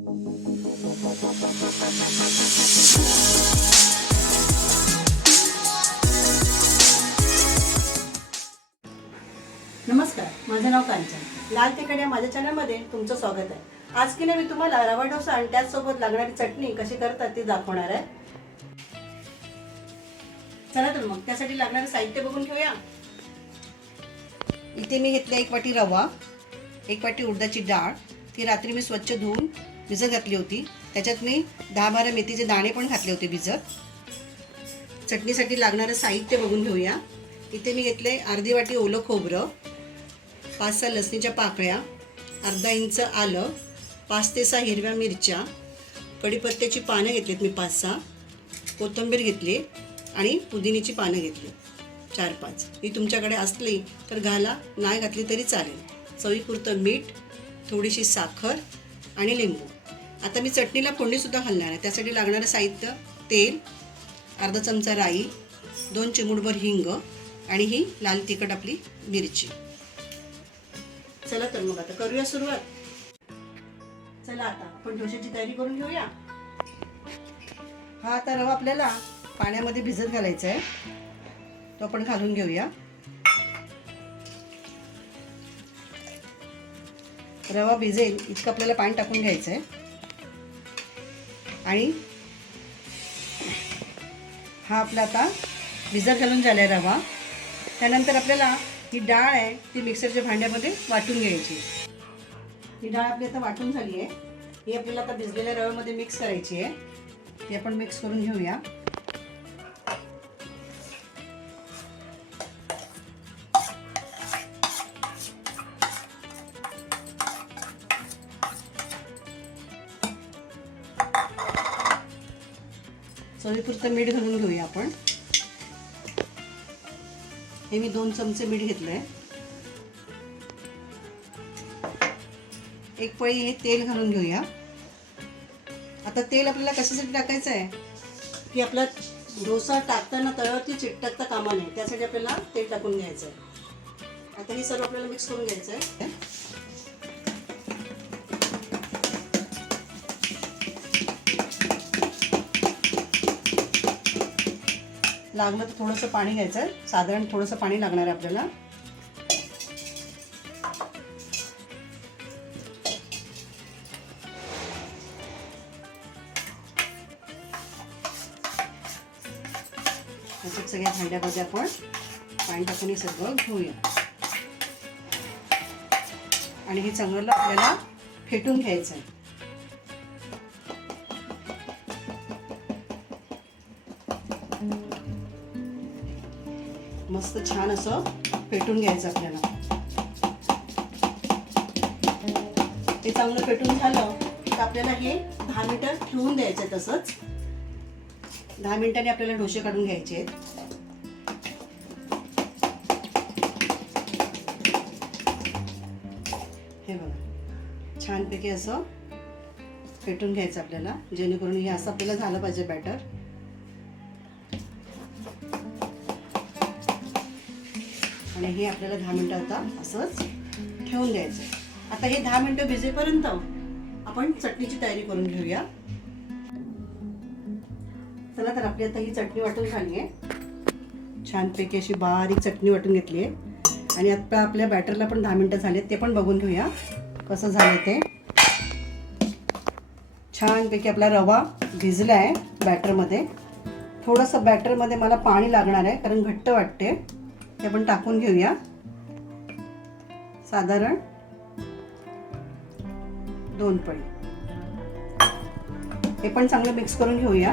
नमस्कार, माझं नाव कांचन. लाल तिखट या माझ्या चॅनलमध्ये तुमचं स्वागत आहे. आज की मी तुम्हाला रवा डोसा आणि त्याचसोबत लागणारी चटणी कशी करतात ते दाखवणार आहे. चला तर मग त्यासाठी लागणारे साहित्य बघून घेऊया. इथे मी घेतले 1 वाटी रवा, 1 वाटी उडदाची डाळ. ती रात्री मी स्वच्छ धुवून भिजत घातली होती. त्याच्यात मी 10-12 मेथीचे दाणे पण घातले होते भिजत. चटणीसाठी लागणारं साहित्य बघून घेऊया. इथे मी घेतले अर्धी वाटी ओलं खोबरं, 5-6 लसणीच्या पाकळ्या, अर्धा इंच आलं, 5 ते 6 हिरव्या मिरच्या, कढीपत्त्याची पानं घेतलीत मी 5-6, कोथिंबीर घेतली आणि पुदिन्याची पानं घेतली 4-5. ही तुमच्याकडे असली तर घाला, नाही घातली तरी चालेल. चवीपुरतं मीठ, थोडीशी साखर आणि लिंबू. आता मी चटणीला फोडणीसुद्धा घालणार आहे. त्यासाठी लागणारं साहित्य: तेल, अर्धा चमचा राई, 2 चिमूटभर हिंग आणि ही लाल तिखट आपली मिरची. चला तर मग आता करूया सुरुवात. चला आता आपण डोश्याची तयारी करून घेऊया. हा आता रवा आपल्याला पाण्यामध्ये भिजत घालायचा आहे. तो आपण घालून घेऊया. रवा भिजेल इतकं आपल्याला पाणी टाकून घ्यायचं आहे. आणि हा आपला आता भिजत घालून झाला आहे रवा. त्यानंतर आपल्याला ही डाळ आहे ती मिक्सरच्या भांड्यामध्ये वाटून घ्यायची. ही डाळ आपली आता वाटून झाली आहे. ही आपल्याला आता भिजलेल्या रव्यामध्ये मिक्स करायची आहे. ती आपण मिक्स करून घेऊया. चवीपुरतं मीठ घालून घेऊया आपण. हे मी 2 चमचे मीठ घेतलंय. 1 पळी हे तेल घालून घेऊया. आता तेल आपल्याला कशासाठी टाकायचं आहे की आपला डोसा टाकताना तव्यावरती चिटकता कामा नये, त्यासाठी आपल्याला तेल टाकून घ्यायचं आहे. आता हे सर्व आपल्याला मिक्स करून घ्यायचं आहे. लागलं तर थोडंसं पाणी घ्यायचं. साधारण थोडंसं पाणी लागणार आहे आपल्याला. त्याच्यात सगळ्या भांड्यामध्ये आपण पाणी टाकून हे सगळं घेऊया. आणि हे चांगलं आपल्याला फेटून घ्यायचं आहे. मस्त छान असं फेटून घ्यायचं आपल्याला. ते चांगलं फेटून झालं तर आपल्याला हे 10 मिनिटं ठेवून द्यायचं आहे. तसंच 10 मिनिटांनी आपल्याला डोसे काढून घ्यायचे आहेत. हे बघा, छानपैकी असं फेटून घ्यायचं आपल्याला, जेणेकरून हे असं आपल्याला झालं पाहिजे बॅटर. आणि हे आपल्याला 10 मिनिटं आता असंच ठेवून द्यायचं. आता हे 10 मिनिटं भिजेपर्यंत आपण चटणीची तयारी करून घेऊया. चला तर आपली आता ही चटणी वाटून झाली आहे. छानपैकी अशी बारीक चटणी वाटून घेतली आहे. आणि आता आपल्या बॅटरला पण 10 मिनिटं झालेत, ते पण बघून घेऊया कसं झालं ते. छानपैकी आपला रवा भिजला आहे बॅटरमध्ये. थोडंसं बॅटरमध्ये मला पाणी लागणार आहे कारण घट्ट वाटते. ते आपण टाकून घेऊया. साधारण 2 पळी. हे पण चांगलं मिक्स करून घेऊया.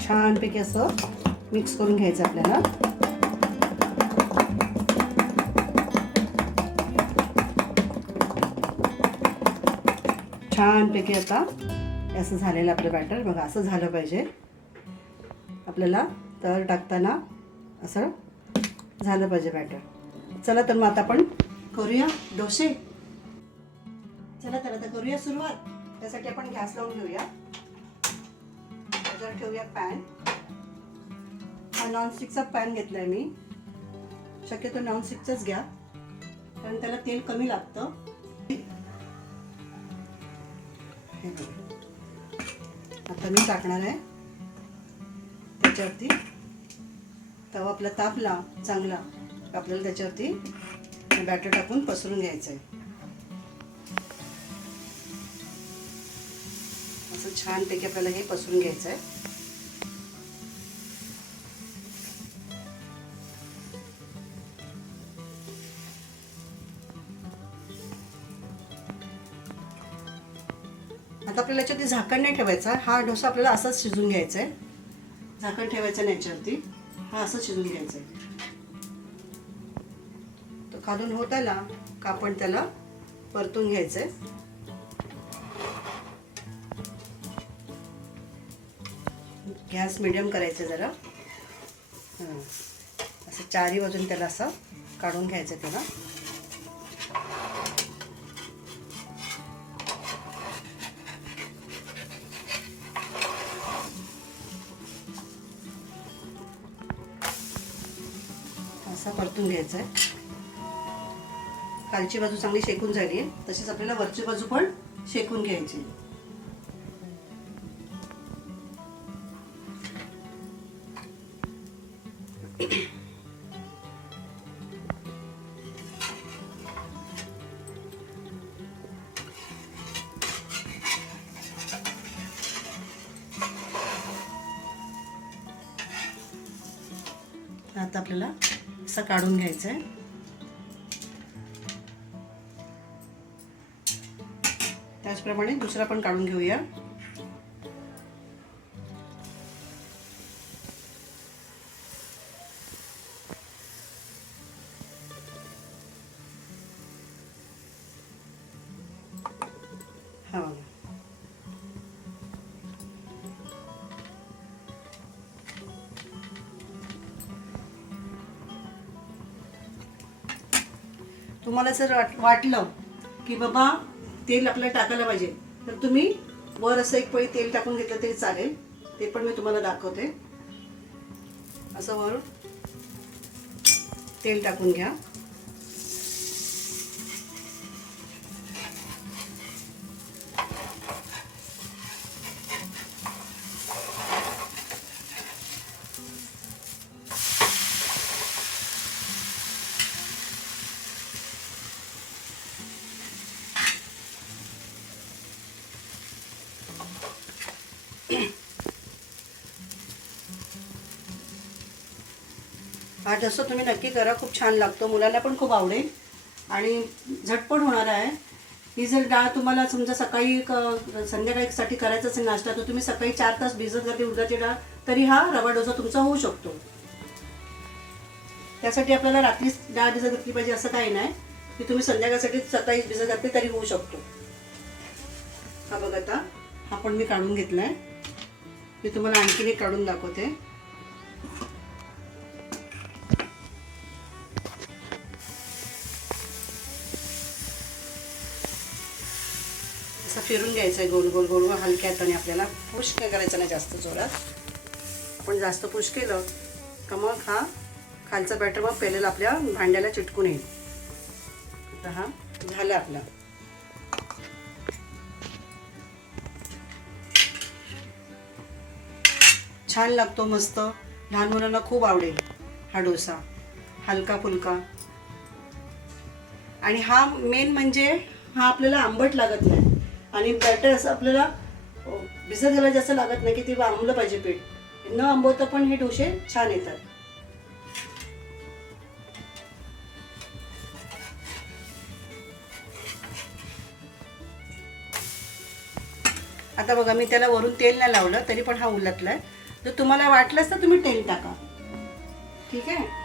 छानपैकी असं मिक्स करून घ्यायचं आपल्याला. छानपैकी आता असं झालेलं आपलं बॅटर बघा. असं झालं पाहिजे आपल्याला. तर टाकताना असं झालं पाहिजे बॅटर. चला तर मग आता आपण करूया डोसे. चला तर आता करूया सुरुवात. त्यासाठी आपण गॅस लावून घेऊया. त्याच्यावर ठेवूया पॅन. हा नॉनस्टिकचा पॅन घेतलाय मी. शक्यतो नॉनस्टिकचाच घ्या. कारण त्याला तेल कमी लागतं. आता मी टाकणार आहे त्याच्यावरती. तवा आपला तापला चांगला, आपल्याला त्याच्यावरती बॅटर टाकून पसरून घ्यायचं आहे. असं छानपैकी आपल्याला हे पसरून घ्यायचं आहे. आता आपल्याला याच्यावरती झाकण नाही ठेवायचं. हा डोसा आपल्याला असाच शिजून घ्यायचा आहे. झाकण ठेवायचं नाही याच्यावरती, हा असंच शिजून घ्यायचा आहे. तो खालून होत आला का आपण त्याला परतून घ्यायचं आहे. गॅस मिडियम करायचं जरा. असं चारी बाजून त्याला असं काढून घ्यायचं त्याला. असा परतून घ्यायचा आहे. खालची बाजू चांगली शेकून झाली आहे, तशीच आपल्याला वरची बाजू पण शेकून घ्यायची. आता आपल्याला असं काढून घ्यायचं आहे. त्याचप्रमाणे दुसरा पण काढून घेऊया. हा तुम्हाला जर वाटलं की बाबा तेल आपल्याला टाकायला पाहिजे, तर तुम्ही वर असं एक पळी तेल टाकून घेतलं तरी चालेल. ते पण मी तुम्हाला दाखवते. असं वर तेल टाकून घ्या. हा डोसा तुम्ही नक्की करा, खूप छान लागतो. मुलांना पण खूप आवडेल आणि झटपट होणार आहे. ही जर डाळ तुम्हाला समजा सकाळी संध्याकाळीसाठी करायचं असेल नाश्ता, तर तुम्ही सकाळी 4 तास भिजत घातली उडदाची डाळ, तरी हा रवा डोसा तुमचा होऊ शकतो. त्यासाठी आपल्याला रात्री डाळ भिजत घातली पाहिजे असं काही नाही, की तुम्ही संध्याकाळसाठी सकाळी भिजत घातली तरी होऊ शकतो. हा बघा, आता हा पण मी काढून घेतलाय. मी तुम्हाला आणखीन एक काढून दाखवते. असं फिरून घ्यायचं आहे गोल गोल गोल गोल हलक्या हाताने. आपल्याला पुश काय करायचं नाही जास्त जोरात. आपण जास्त पुश केलं का मग हा खालचा बॅटर मग पेलेला आपल्या भांड्याला चिटकून येईल. आता हा झाला आपला. छान लागतो, मस्त. लहान मुलांना खूप आवडेल हा डोसा, हलका फुलका. आणि हा मेन म्हणजे हा आपल्याला आंबट लागत नाही आणि बॅटर असं आपल्याला भिजत घालायला जास्त लागत नाही की ते आंबलं पाहिजे पीठ. न आंबवता पण हे डोसे छान येतात. आता बघा, मी त्याला वरून तेल नाही लावलं तरी पण हा उलटलाय. जर तुम्हाला वाटलंच तर तुम्ही तेल टाका, ठीक आहे.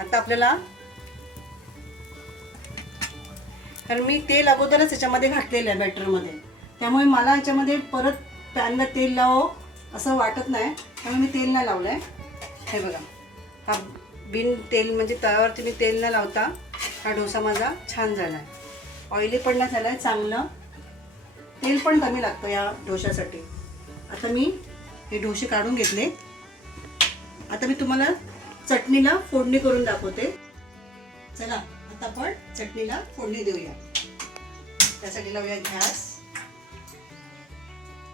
आता आपल्याला, कारण मी तेल अगोदरच याच्यामध्ये घातलेलं आहे बॅटरमध्ये, त्यामुळे मला याच्यामध्ये परत पॅनला तेल लावावं असं वाटत नाही, त्यामुळे मी तेल नाही लावलं आहे. हे बघा, हा बिन तेल म्हणजे तव्यावरती मी तेल न लावता हा डोसा माझा छान झाला आहे. ऑइली पण नाही झाला आहे, चांगलं. तेल पण कमी लागतं या डोशासाठी. आता मी हे डोसे काढून घेतले. आता मी तुम्हाला चटणीला फोडणी करून दाखवते. चला आता आपण चटणीला फोडणी देऊया. त्यासाठी लावूया गॅस.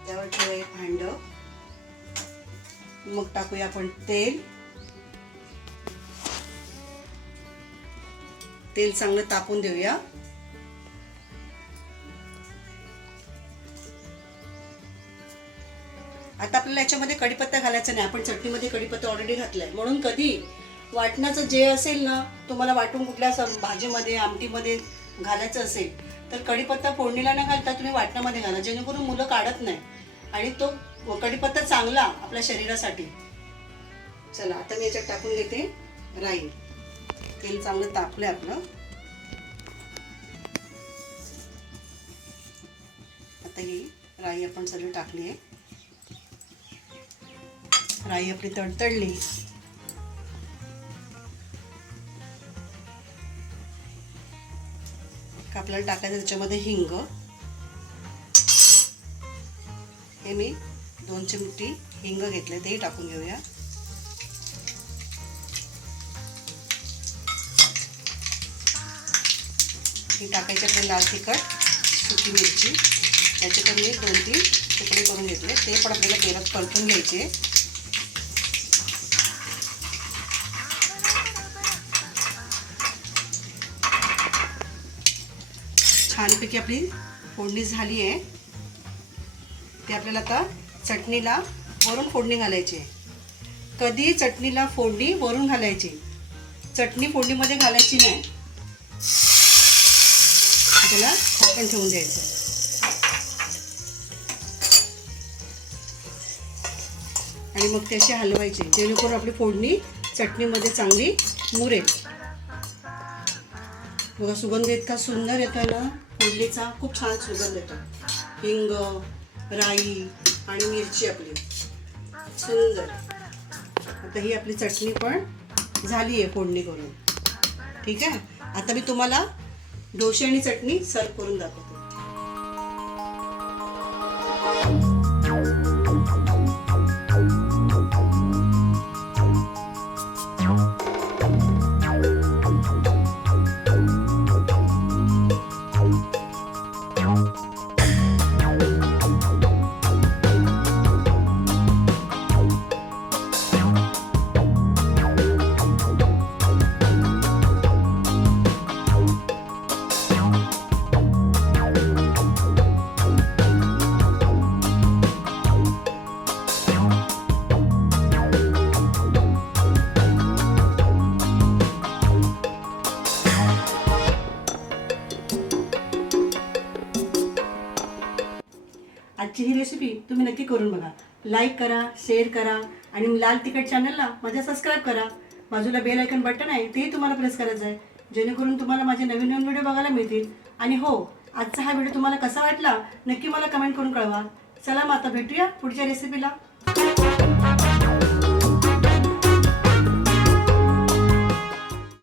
त्यावर ठेवूया भांड. मग टाकूया आपण तेल. तेल चांगलं तापून देऊया. आता आपल्याला याच्यामध्ये कढीपत्ता घालायचा नाही. आपण चटणीमध्ये कढीपत्ता ऑलरेडी घातलाय. म्हणून कधी वाटणाचं जे असेल ना, तुम्हाला वाटून कुठल्या भाजीमध्ये आमटीमध्ये घालायचं असेल तर कढीपत्ता फोडणीला न घालता तुम्ही वाटणामध्ये घाला, जेणेकरून मुलं काढत नाही आणि तो कढीपत्ता चांगला आपल्या शरीरासाठी. चला आता मी याच्यात टाकून घेते राई. तेल चांगलं तापलंय आपलं. आता ही राई आपण सगळी टाकली आहे. राई आपली तडतडली. आपल्याला टाकायचं त्याच्यामध्ये हिंग. हे मी 2 चिमटी हिंग घेतले, तेही टाकून घेऊया. ही टाकायची आपली लाल तिखट, सुकी मिरची. त्याचे पण मी 2-3 तुकडे करून घेतले, ते पण आपल्याला तेलात परतून घ्यायचे. छानपैकी आपली फोडणी झाली आहे. ते आपल्याला आता चटणीला वरून फोडणी घालायची आहे. कधी चटणीला फोडणी वरून घालायची, चटणी फोडणीमध्ये घालायची नाही. त्याला झाकण ठेवून द्यायचं. आणि मग त्याशी हलवायचे, जेणेकरून आपली फोडणी चटणीमध्ये चांगली मुरेल. बघा सुगंध इतका सुंदर येतोय ना फोडणीचा, खूप छान सुगंध येतो. हिंग, राई आणि मिरची आपली सुंदर. आता ही आपली चटणी पण झाली आहे फोडणी करून. ठीक आहे. आता मी तुम्हाला डोसे आणि चटणी सर्व करून दाखवते. आजची ही रेसिपी तुम्ही नक्की करून बघा. लाईक करा, शेअर करा आणि लाल तिखट चॅनलला माझ्या सबस्क्राईब करा. बाजूला बेल आयकॉन बटन आहे, तेही तुम्हाला प्रेस करायचं आहे, जेणेकरून तुम्हाला माझे नवीन नवीन व्हिडिओ बघायला मिळतील. आणि हो, आजचा हा व्हिडिओ तुम्हाला कसा वाटला नक्की मला कमेंट करून कळवा. चला मग आता भेटूया पुढच्या रेसिपीला.